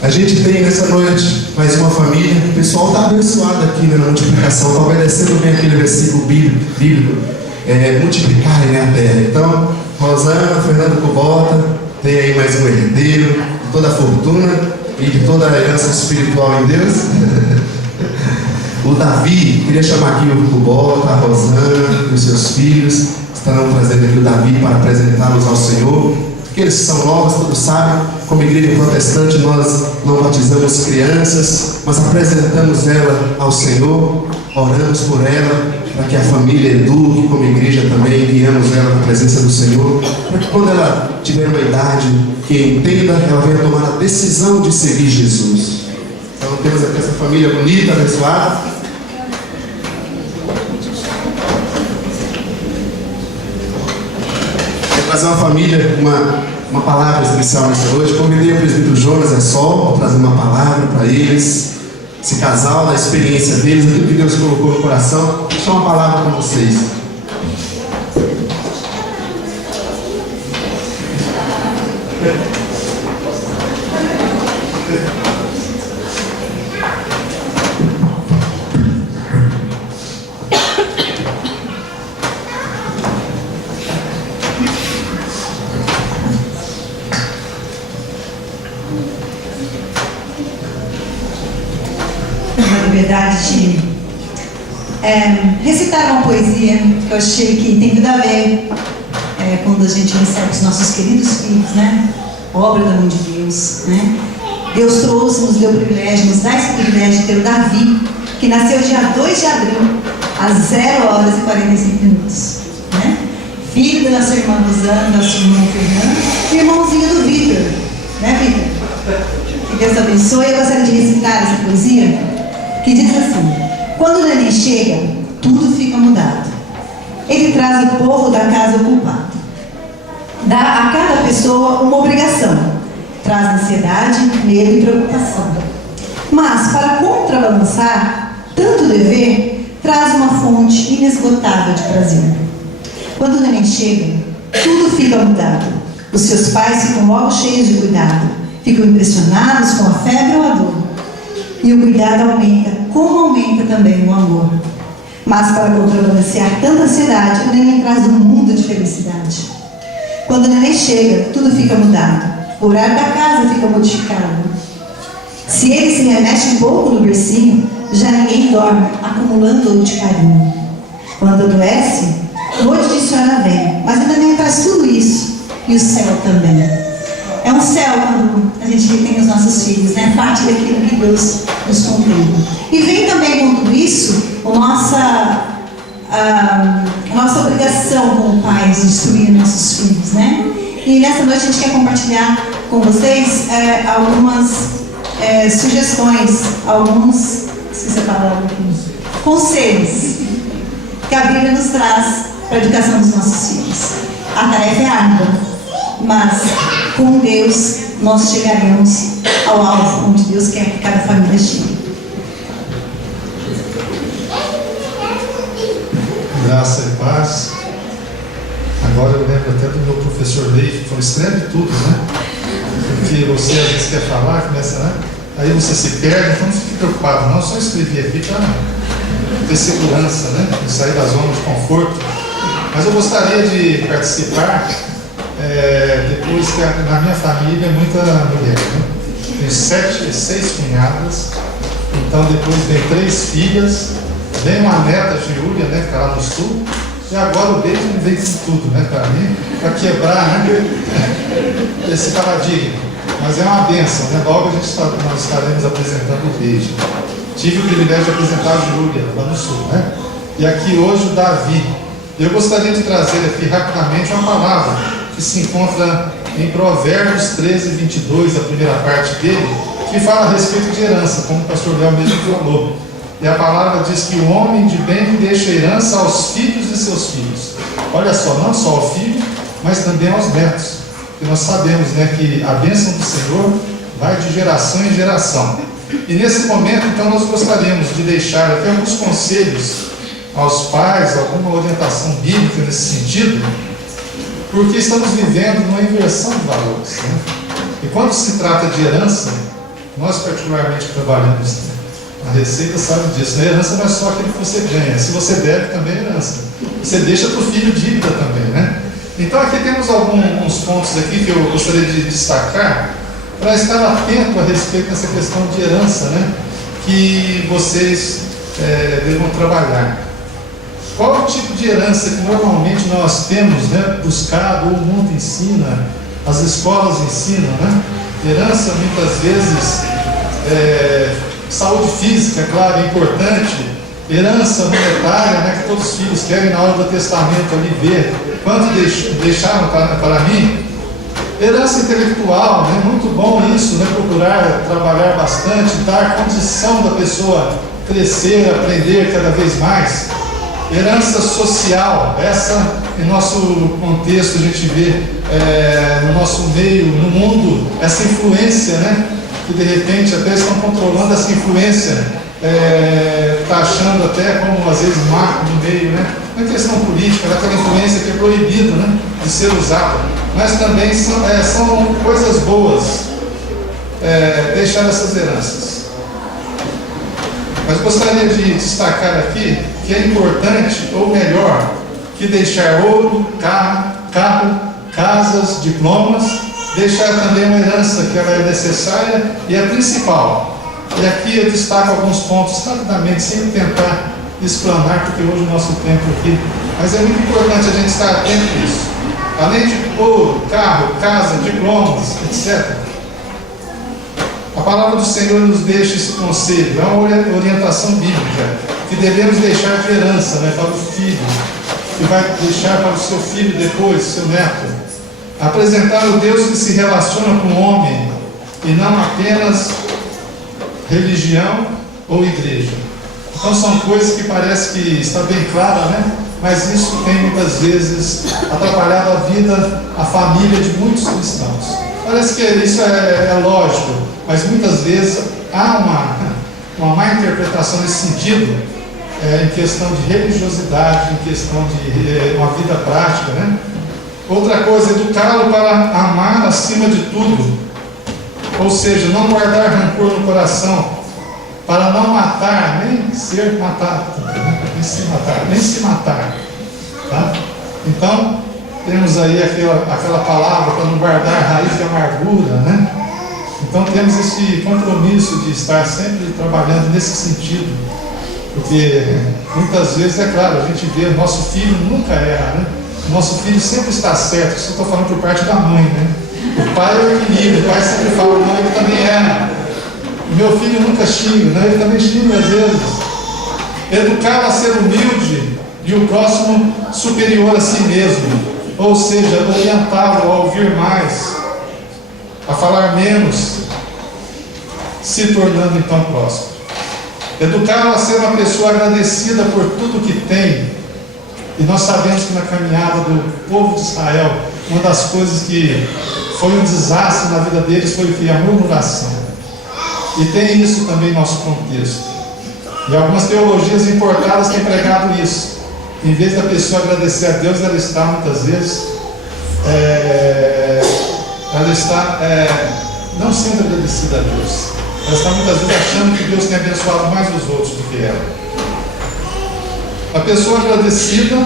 A gente tem nessa noite mais uma família. O pessoal está abençoado aqui, né, na multiplicação, está obedecendo bem aquele versículo bíblico, multiplicar, né, a terra. Então, Rosana, Fernando Kubota, tem aí mais um herdeiro de toda a fortuna e de toda a herança espiritual em Deus. O Davi, queria chamar aqui o Kubota, a Rosana e os seus filhos. Estarão trazendo aqui o Davi para apresentá-los ao Senhor. Aqueles que são novos, todos sabem, como igreja protestante, nós não batizamos crianças, mas apresentamos ela ao Senhor, oramos por ela, para que a família eduque, como igreja também, guiamos ela na presença do Senhor, para que quando ela tiver uma idade que entenda, ela venha tomar a decisão de seguir Jesus. Então temos aqui essa família bonita, abençoada. Trazer uma família, uma palavra especial nessa noite. Convidei o presbítero Jonas para trazer uma palavra para eles, esse casal, da experiência deles, aquilo que Deus colocou no coração. Deixa uma palavra para vocês. De recitar uma poesia que eu achei que tem tudo a ver quando a gente recebe os nossos queridos filhos, né? Obra da mão de Deus, né? Deus trouxe, nos deu o privilégio, nos dá esse privilégio de ter o Davi, que nasceu dia 2 de abril, às 0 horas e 45 minutos, né? Filho da nossa irmã Rosana, nosso irmão Fernando, e irmãozinho do Vitor, né, Vitor? Que Deus abençoe. Eu gostaria de recitar essa poesia, que diz assim: quando o neném chega, tudo fica mudado. Ele traz o povo da casa ocupado. Dá a cada pessoa uma obrigação. Traz ansiedade, medo e preocupação. Mas, para contrabalançar tanto dever, traz uma fonte inesgotável de prazer. Quando o neném chega, tudo fica mudado. Os seus pais ficam logo cheios de cuidado. Ficam impressionados com a febre ou a dor. E o cuidado aumenta, como aumenta também o amor. Mas para contrabalancear tanta ansiedade, o neném traz um mundo de felicidade. Quando o neném chega, tudo fica mudado. O horário da casa fica modificado. Se ele se remexe um pouco no bercinho, já ninguém dorme, acumulando dor de carinho. Quando adoece, noite de senhora vem, mas o neném traz tudo isso, e o céu também. É um céu quando a gente tem os nossos filhos, né? Parte daquilo que Deus nos conferiu. E vem também com tudo isso a nossa obrigação como pais de instruir nossos filhos, né? E nessa noite a gente quer compartilhar com vocês algumas sugestões, alguns conselhos que a Bíblia nos traz para a educação dos nossos filhos. A tarefa é árdua, mas com Deus nós chegaremos ao alvo onde Deus quer que cada família chegue. Graça e paz. Agora eu lembro até do meu professor Ney, que falou: escreve tudo, né? Porque você às vezes quer falar, começa, né? Aí você se perde, então não fique preocupado, não, só escrever aqui para ter segurança, né? De sair da zona de conforto. Mas eu gostaria de participar. Depois que na minha família é muita mulher, né? Tenho 6 cunhadas, então depois vem 3 filhas, vem uma neta, Giulia, né, que está lá no sul, e agora o beijo vem com tudo, né, para mim, para quebrar, né, esse paradigma. Mas é uma bênção, né? Logo nós estaremos apresentando o beijo. Tive o privilégio de apresentar a Giulia lá no sul, né? E aqui hoje o Davi. Eu gostaria de trazer aqui rapidamente uma palavra que se encontra em Provérbios 13, 22, a primeira parte dele, que fala a respeito de herança, como o pastor Léo mesmo falou. E a palavra diz que o homem de bem deixa herança aos filhos de seus filhos. Olha só, não só ao filho, mas também aos netos. Porque nós sabemos, né, que a bênção do Senhor vai de geração em geração. E nesse momento, então, nós gostaríamos de deixar até alguns conselhos aos pais, alguma orientação bíblica nesse sentido, porque estamos vivendo uma inversão de valores, né? E quando se trata de herança, Nós particularmente que trabalhamos a receita sabe disso, né? A herança não é só aquilo que você ganha, se você deve também é herança. Você deixa para o filho dívida também, né? Então aqui temos alguns pontos aqui que eu gostaria de destacar para estar atento a respeito dessa questão de herança, né? Que vocês devam trabalhar. Qual é o tipo de herança que normalmente nós temos, né, buscado, ou o mundo ensina, as escolas ensinam, né? Herança muitas vezes, saúde física, claro, é importante. Herança monetária, né, que todos os filhos querem na hora do testamento ali ver quanto deixaram para mim. Herança intelectual, né, muito bom isso, né, procurar trabalhar bastante, dar condição da pessoa crescer, aprender cada vez mais. Herança social, essa em nosso contexto a gente vê no nosso meio, no mundo, essa influência, né, que de repente até estão controlando essa influência, está achando até como às vezes marca no meio, né, não é questão política, aquela influência que é proibida, né, de ser usada, mas também são coisas boas deixar essas heranças. Mas gostaria de destacar aqui que é importante, ou melhor, que deixar ouro, carro, casas, diplomas, deixar também uma herança que ela é necessária e é principal. E aqui eu destaco alguns pontos rapidamente, sem tentar explanar, porque hoje o nosso tempo aqui, mas é muito importante a gente estar atento a isso. Além de ouro, carro, casa, diplomas, etc. A palavra do Senhor nos deixa esse conselho, é uma orientação bíblica, que devemos deixar de herança, né, para o filho, que vai deixar para o seu filho depois, seu neto. Apresentar o Deus que se relaciona com o homem, e não apenas religião ou igreja. Então são coisas que parece que está bem clara, né? Mas isso tem muitas vezes atrapalhado a vida, a família de muitos cristãos. Parece que isso é lógico, mas muitas vezes há uma má interpretação nesse sentido, em questão de religiosidade, em questão de uma vida prática, né? Outra coisa, educá-lo para amar acima de tudo, ou seja, não guardar rancor no coração, para não matar, nem ser matado, nem se matar, tá? Então, temos aí aquela palavra para não guardar raiz de amargura, né? Então temos esse compromisso de estar sempre trabalhando nesse sentido, porque muitas vezes, é claro, a gente vê o nosso filho nunca erra, né? O nosso filho sempre está certo, isso eu estou falando por parte da mãe, né? O pai é o equilíbrio, o pai sempre fala, não, ele também erra. O meu filho nunca xinga, né? Ele também xinga às vezes. Educá-lo a ser humilde e o próximo superior a si mesmo, ou seja, orientá-lo a ouvir mais, a falar menos, se tornando então próximo. Educá-lo a ser uma pessoa agradecida por tudo que tem. E nós sabemos que na caminhada do povo de Israel, uma das coisas que foi um desastre na vida deles foi o que? A murmuração. E tem isso também no nosso contexto. E algumas teologias importadas têm pregado isso. Em vez da pessoa agradecer a Deus, ela está muitas vezes não sendo agradecida a Deus. Ela está muitas vezes achando que Deus tem abençoado mais os outros do que ela. A pessoa agradecida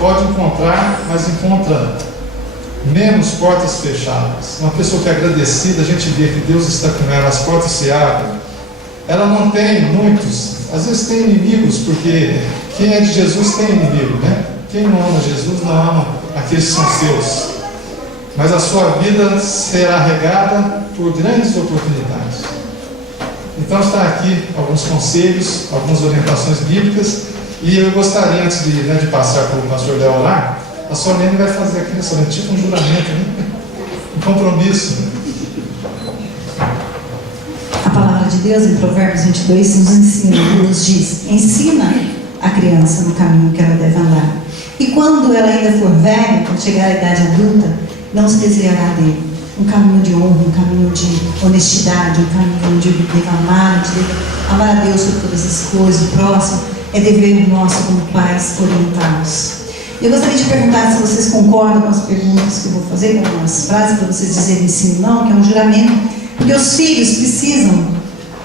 pode encontrar, mas encontra menos portas fechadas. Uma pessoa que é agradecida, a gente vê que Deus está com ela, as portas se abrem. Ela não tem muitos, às vezes tem inimigos, porque quem é de Jesus tem inimigo, né? Quem não ama Jesus não ama aqueles que são seus. Mas a sua vida será regada por grandes oportunidades. Então está aqui alguns conselhos, algumas orientações bíblicas. E eu gostaria, antes de passar para o pastor Léo orar, a Solene vai fazer aqui, tipo um juramento, né? Um compromisso. A palavra de Deus em Provérbios 22 nos diz: ensina a criança no caminho que ela deve andar. E quando ela ainda for velha, quando chegar à idade adulta, não se desviará dele. Um caminho de honra, um caminho de honestidade, um caminho de amar a Deus por todas as coisas, o próximo. É dever nosso como pais orientá-los. Eu gostaria de perguntar se vocês concordam com as perguntas que eu vou fazer, com as frases para vocês dizerem sim ou não, que é um juramento Porque os filhos precisam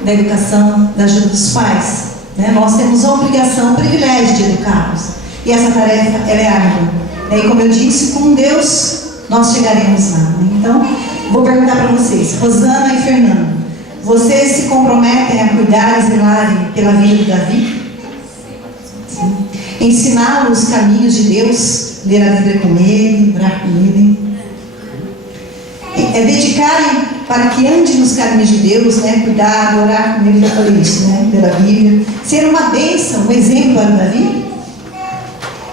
da educação, da ajuda dos pais, né? Nós temos a obrigação, o privilégio de educá-los. E essa tarefa, ela é árdua. E como eu disse, com Deus nós chegaremos lá, né? Então, vou perguntar para vocês, Rosana e Fernando, vocês se comprometem a cuidar e zelar pela vida de Davi? Sim. Ensiná-lo os caminhos de Deus, ler a Bíblia com ele, orar com ele. Dedicarem para que ande nos caminhos de Deus, né? Cuidar, orar com ele, já falei isso, né? Pela Bíblia. Ser uma bênção, um exemplo para Davi.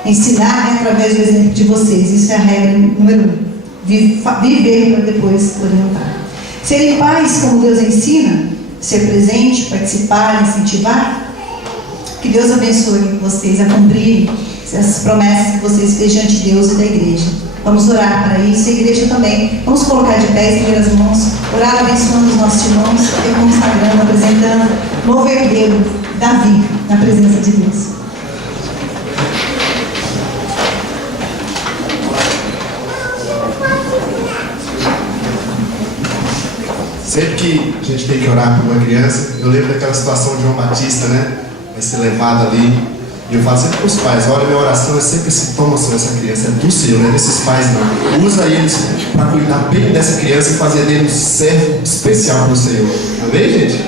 Ensinar, né? Através do exemplo de vocês. Isso é a regra número 1. Viver para depois orientar. Serem pais como Deus ensina, ser presente, participar, incentivar. Que Deus abençoe vocês a cumprir essas promessas que vocês fez diante de Deus e da igreja. Vamos orar para isso, a igreja também. Vamos colocar de pé, estender as mãos, orar abençoando os nossos irmãos, e consagrando, apresentando novo herdeiro, Davi, na presença de Deus. Sempre que a gente tem que orar por uma criança, eu lembro daquela situação de João Batista, né? Vai ser levado ali. E eu falo sempre para os pais, olha, minha oração é sempre assim, toma só essa criança, é do Senhor, não é desses pais não. Usa eles para cuidar bem dessa criança e fazer dele um servo especial para o Senhor. Amém, gente?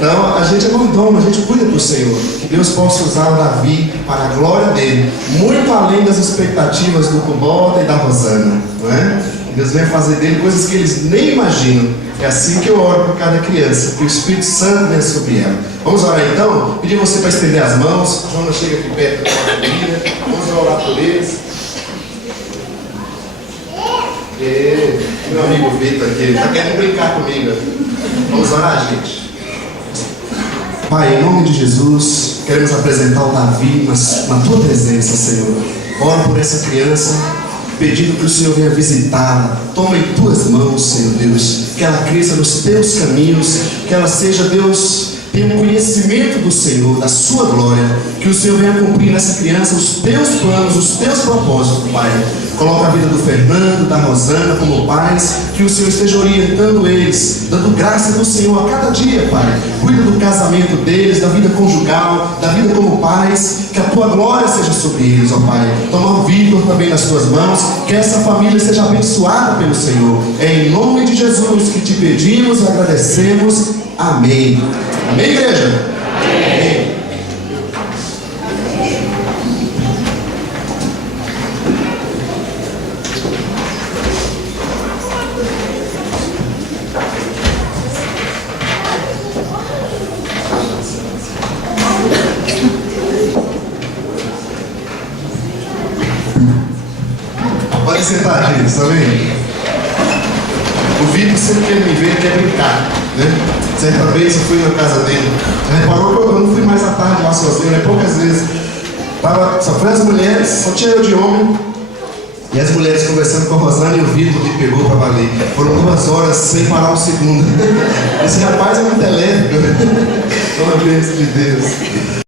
Não, a gente é mordomo, a gente cuida do Senhor. Que Deus possa usar o Davi para a glória dele, muito além das expectativas do Kubota e da Rosana, não é? Que Deus venha fazer dele coisas que eles nem imaginam. É assim que eu oro por cada criança, que o Espírito Santo venha sobre ela. Vamos orar então? Pedir você para estender as mãos. Jonas chega aqui perto da família. Vamos orar por eles. Meu amigo Vitor aqui, ele está querendo brincar comigo. Vamos orar, gente. Pai, em nome de Jesus, queremos apresentar o Davi na tua presença, Senhor. Oro por essa criança, pedindo que o Senhor venha visitá-la. Toma em tuas mãos, Senhor Deus, que ela cresça nos teus caminhos, que ela seja, Deus, tenha um conhecimento do Senhor, da sua glória, que o Senhor venha cumprir nessa criança os teus planos, os teus propósitos, Pai. Coloca a vida do Fernando, da Rosana como pais, que o Senhor esteja orientando eles, dando graça do Senhor a cada dia, Pai. Cuida do casamento deles, da vida conjugal, da vida como pais, que a tua glória seja sobre eles, ó Pai. Toma o Vitor também nas tuas mãos, que essa família seja abençoada pelo Senhor. É em nome de Jesus que te pedimos e agradecemos. Amém. Amém, igreja? Amém. Pode sentar, gente, tá vendo? O Vitor sempre quer me ver, quer brincar, né? Certa vez eu fui na casa dele. Você reparou que eu não fui mais à tarde lá sozinho, né? Poucas vezes. Só foi as mulheres, só tinha eu de homem. E as mulheres conversando com a Rosana e o Vitor me pegou para valer. Foram 2 horas sem parar um segundo. Esse rapaz é muito elétrico. Uma bênção de Deus.